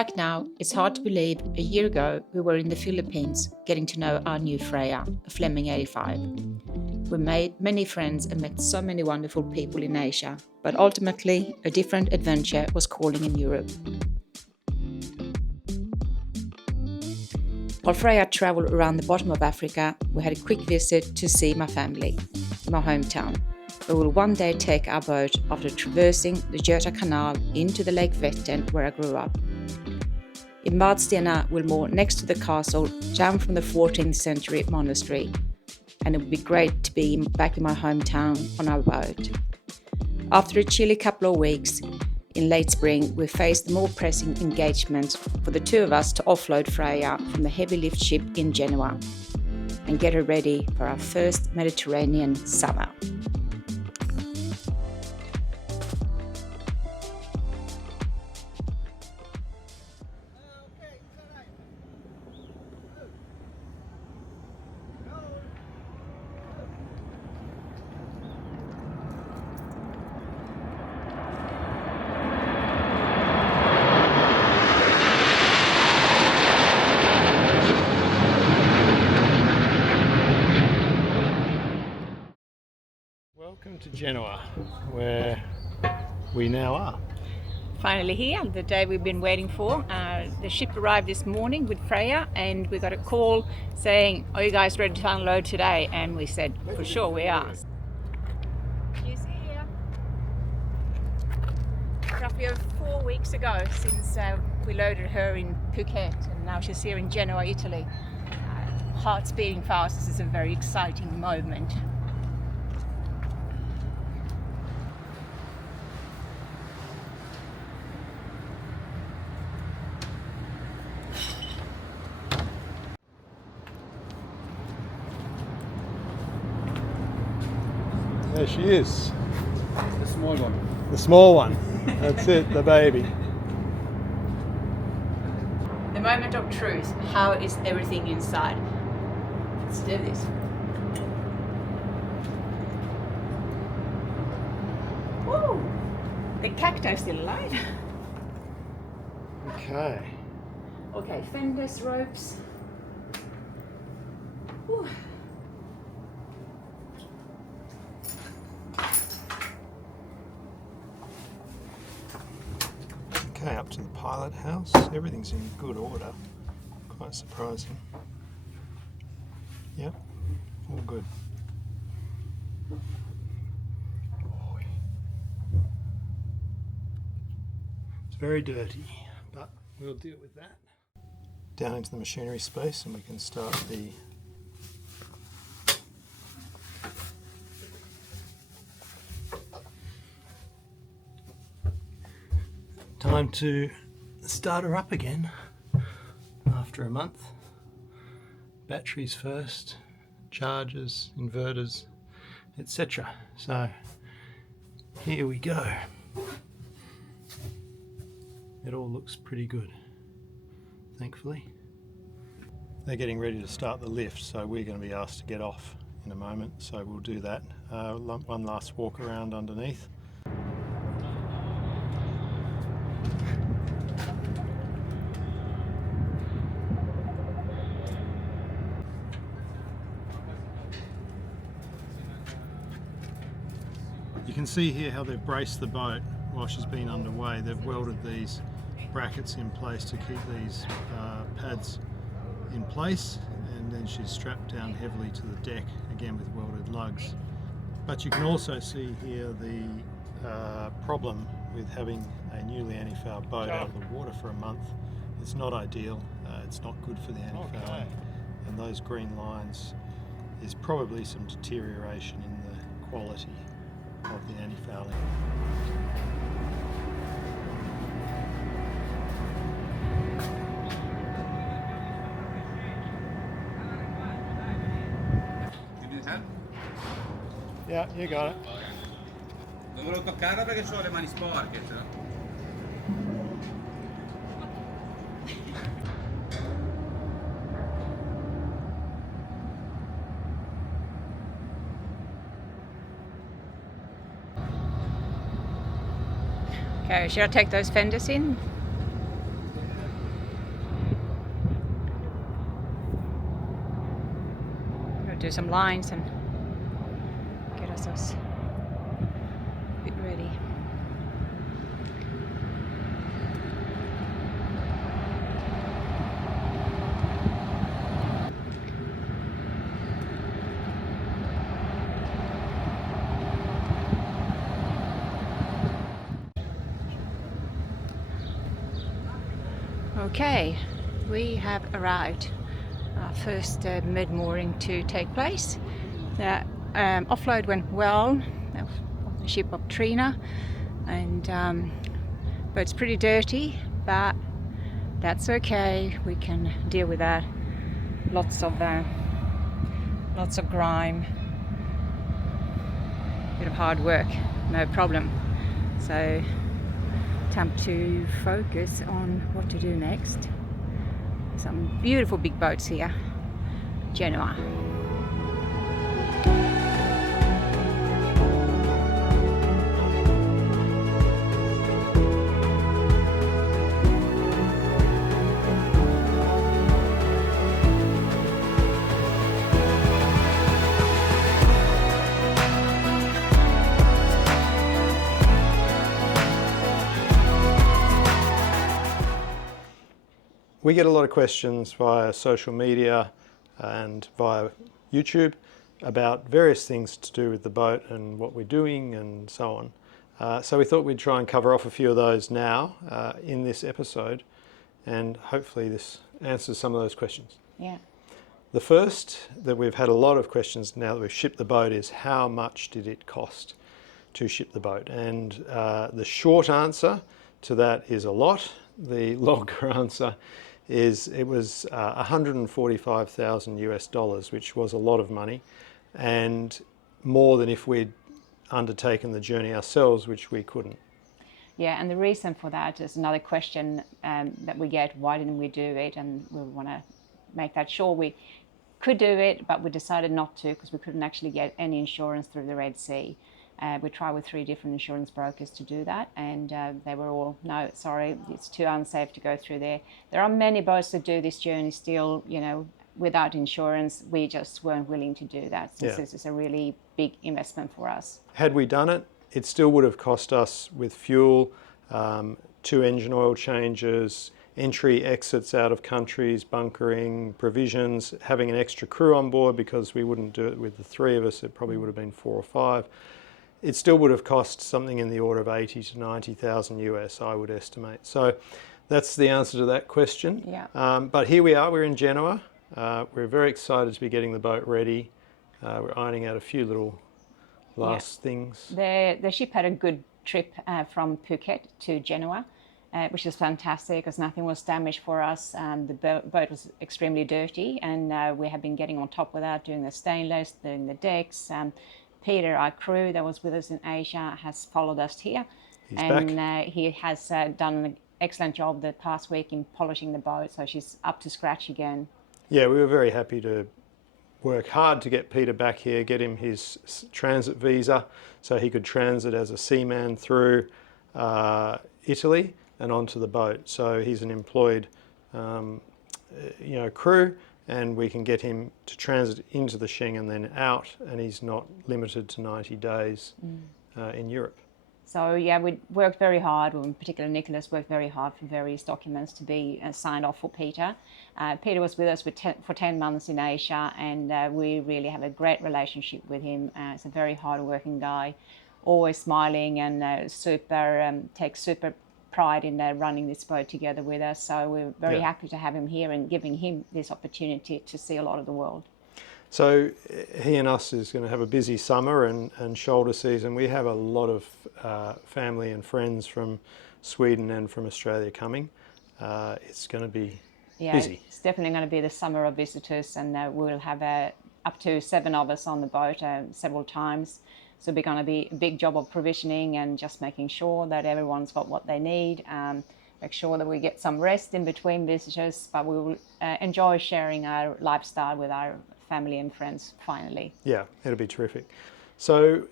back now, it's hard to believe a year ago we were in the Philippines getting to know our new Freja, a Fleming 85. We made many friends and met so many wonderful people in Asia, but ultimately a different adventure was calling in Europe. While Freja travelled around the bottom of Africa, we had a quick visit to see my family, in my hometown. We will one day take our boat after traversing the Göta Canal into the Lake Vättern where I grew up. In Vadstena we'll moor next to the castle down from the 14th century monastery, and it would be great to be back in my hometown on our boat. After a chilly couple of weeks, in late spring we faced the more pressing engagement for the two of us to offload Freja from the heavy lift ship in Genoa and get her ready for our first Mediterranean summer. Welcome to Genoa, where we now are. Finally here, the day we've been waiting for. The ship arrived this morning with Freja and we got a call saying, "Are you guys ready to unload today?" And we said, "For sure we are." You see here, roughly 4 weeks ago since we loaded her in Phuket, and now she's here in Genoa, Italy. Heart's beating fast. This is a very exciting moment. There she is. The small one. The small one. That's it, the baby. The moment of truth. How is everything inside? Let's do this. Woo! The cacti is still alive. Okay. Okay, fenders, ropes. Whew. Okay, up to the pilot house. Everything's in good order. Quite surprising. Yep, all good. It's very dirty, but we'll deal with that. Down into the machinery space and we can start the time to start her up again after a month. Batteries first, chargers, inverters, etc. So here we go. It all looks pretty good, thankfully. They're getting ready to start the lift, so we're going to be asked to get off in a moment, so we'll do that. One last walk around underneath. You can see here how they've braced the boat while she's been underway. They've welded these brackets in place to keep these pads in place, and then she's strapped down heavily to the deck, again with welded lugs. But you can also see here the problem with having a newly anti-foul boat out of the water for a month. It's not ideal, it's not good for the anti-fouling, and those green lines is probably some deterioration in the quality of the anti-fouling. You need help? Yeah, you got it. Non volevo toccarla perché ho le mani sporche, cioè. Okay, should I take those fenders in? do some lines and get ourselves a bit ready. Okay, we have arrived. Our first mid-mooring to take place. The offload went well of the ship of Trina, and but it's pretty dirty, but that's okay. We can deal with that. Lots of grime, bit of hard work, no problem. So time to focus on what to do next. Some beautiful big boats here. Genoa. We get a lot of questions via social media and via YouTube about various things to do with the boat and what we're doing and so on. So we thought we'd try and cover off a few of those now in this episode, and hopefully this answers some of those questions. Yeah. The first that we've had a lot of questions now that we've shipped the boat is how much did it cost to ship the boat? And the short answer to that is a lot. The longer answer is it was 145,000 US dollars, which was a lot of money, and more than if we'd undertaken the journey ourselves, which we couldn't. Yeah, and the reason for that is another question that we get: why didn't we do it? And we want to make that sure we could do it, but we decided not to because we couldn't actually get any insurance through the Red Sea. We tried with 3 different insurance brokers to do that, and they were all, no, sorry, it's too unsafe to go through there. There are many boats that do this journey still, you know, without insurance. We just weren't willing to do that, since this is a really big investment for us. Had we done it, it still would have cost us with fuel, 2 engine oil changes, entry, exits out of countries, bunkering, provisions, having an extra crew on board, because we wouldn't do it with the 3 of us, it probably would have been 4 or 5. It still would have cost something in the order of 80 to 90,000 US, I would estimate. So that's the answer to that question. Yeah. But here we are, we're in Genoa. We're very excited to be getting the boat ready. We're ironing out a few little last things. The ship had a good trip from Phuket to Genoa, which is fantastic because nothing was damaged for us. The boat was extremely dirty, and we have been getting on top of that, doing the stainless, doing the decks. Peter, our crew that was with us in Asia, has followed us here. He's back. He has done an excellent job the past week in polishing the boat, so she's up to scratch again. Yeah, we were very happy to work hard to get Peter back here, get him his transit visa so he could transit as a seaman through Italy and onto the boat. So he's an employed crew, and we can get him to transit into the Schengen and then out, and he's not limited to 90 days in Europe. So yeah, we worked very hard, in particular Nicholas worked very hard for various documents to be signed off for Peter. Peter was with us for 10 months in Asia, and we really have a great relationship with him. He's a very hard-working guy, always smiling, and takes super pride in running this boat together with us. So we're very happy to have him here and giving him this opportunity to see a lot of the world. So he and us is going to have a busy summer and shoulder season. We have a lot of family and friends from Sweden and from Australia coming. It's going to be busy. It's definitely going to be the summer of visitors, and we'll have up to 7 of us on the boat several times. So we're going to be a big job of provisioning and just making sure that everyone's got what they need. Make sure that we get some rest in between visitors, but we will enjoy sharing our lifestyle with our family and friends finally. Yeah, it'll be terrific. So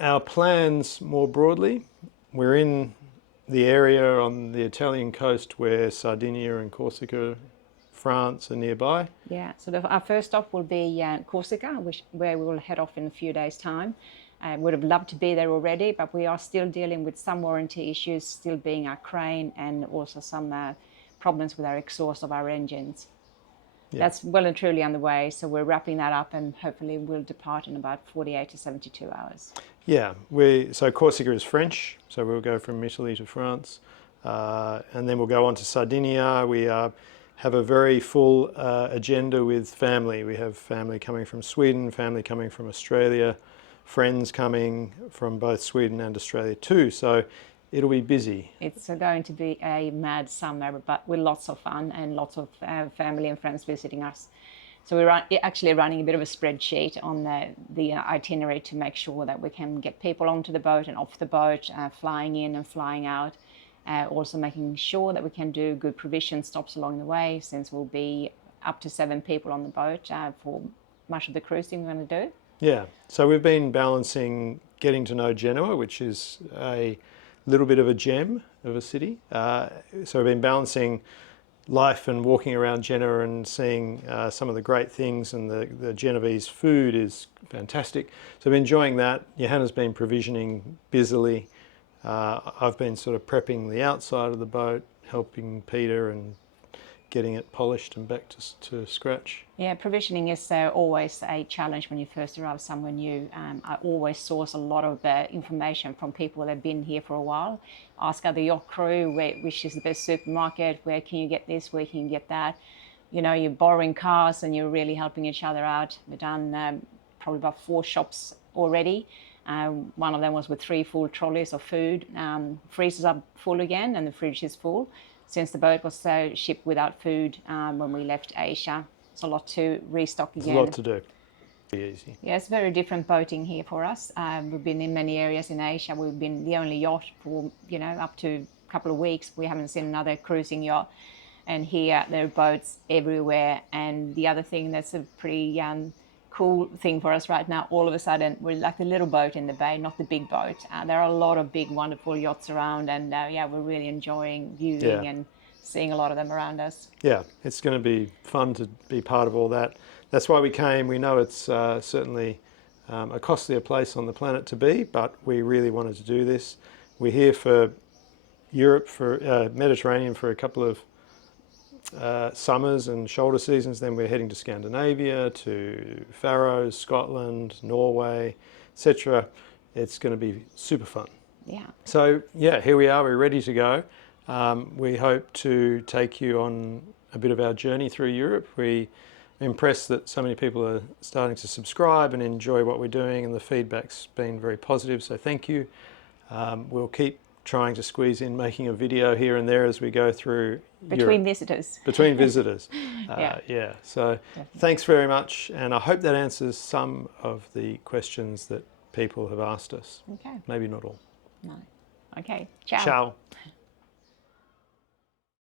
our plans more broadly, we're in the area on the Italian coast where Sardinia and Corsica France are nearby. Yeah, so our first stop will be Corsica, where we will head off in a few days' time. Would have loved to be there already, but we are still dealing with some warranty issues, still being our crane, and also some problems with our exhaust of our engines. Yeah. That's well and truly underway, so we're wrapping that up and hopefully we'll depart in about 48 to 72 hours. Yeah, so Corsica is French, so we'll go from Italy to France, and then we'll go on to Sardinia. We have a very full agenda with family. We have family coming from Sweden, family coming from Australia, friends coming from both Sweden and Australia too, so it'll be busy. It's going to be a mad summer, but with lots of fun and lots of family and friends visiting us. So we're actually running a bit of a spreadsheet on the itinerary to make sure that we can get people onto the boat and off the boat, flying in and flying out. Also making sure that we can do good provision stops along the way, since we'll be up to 7 people on the boat for much of the cruising we're going to do. Yeah, so we've been balancing getting to know Genoa, which is a little bit of a gem of a city. So we've been balancing life and walking around Genoa and seeing some of the great things, and the Genovese food is fantastic. So I've been enjoying that. Johanna's been provisioning busily. I've been sort of prepping the outside of the boat, helping Peter and getting it polished and back to scratch. Yeah, provisioning is always a challenge when you first arrive somewhere new. I always source a lot of information from people that have been here for a while. Ask other yacht crew, which is the best supermarket, where can you get this, where can you get that. You know, you're borrowing cars and you're really helping each other out. We've done probably about 4 shops already. One of them was with 3 full trolleys of food. Freezers are full again and the fridge is full, since the boat was shipped without food when we left Asia. It's a lot to restock again. It's a lot to do. Be easy. Yeah, it's very different boating here for us. We've been in many areas in Asia. We've been the only yacht for, up to a couple of weeks. We haven't seen another cruising yacht. And here there are boats everywhere. And the other thing that's a pretty cool thing for us right now, all of a sudden we're like the little boat in the bay, not the big boat. There are a lot of big wonderful yachts around, and we're really enjoying viewing and seeing a lot of them around us. Yeah, it's going to be fun to be part of all that. That's why we came. We know it's certainly a costlier place on the planet to be, but we really wanted to do this. We're here for Europe, for Mediterranean for a couple of summers and shoulder seasons. Then we're heading to Scandinavia, to Faroes, Scotland, Norway, etc. It's going to be super fun. Yeah. So yeah, here we are. We're ready to go. We hope to take you on a bit of our journey through Europe. We're impressed that so many people are starting to subscribe and enjoy what we're doing, and the feedback's been very positive, so thank you. We'll keep trying to squeeze in making a video here and there as we go through Between Europe. visitors. Between visitors. Yeah. So Definitely. Thanks very much, and I hope that answers some of the questions that people have asked us. Okay. Maybe not all. No. Okay. Ciao. Ciao.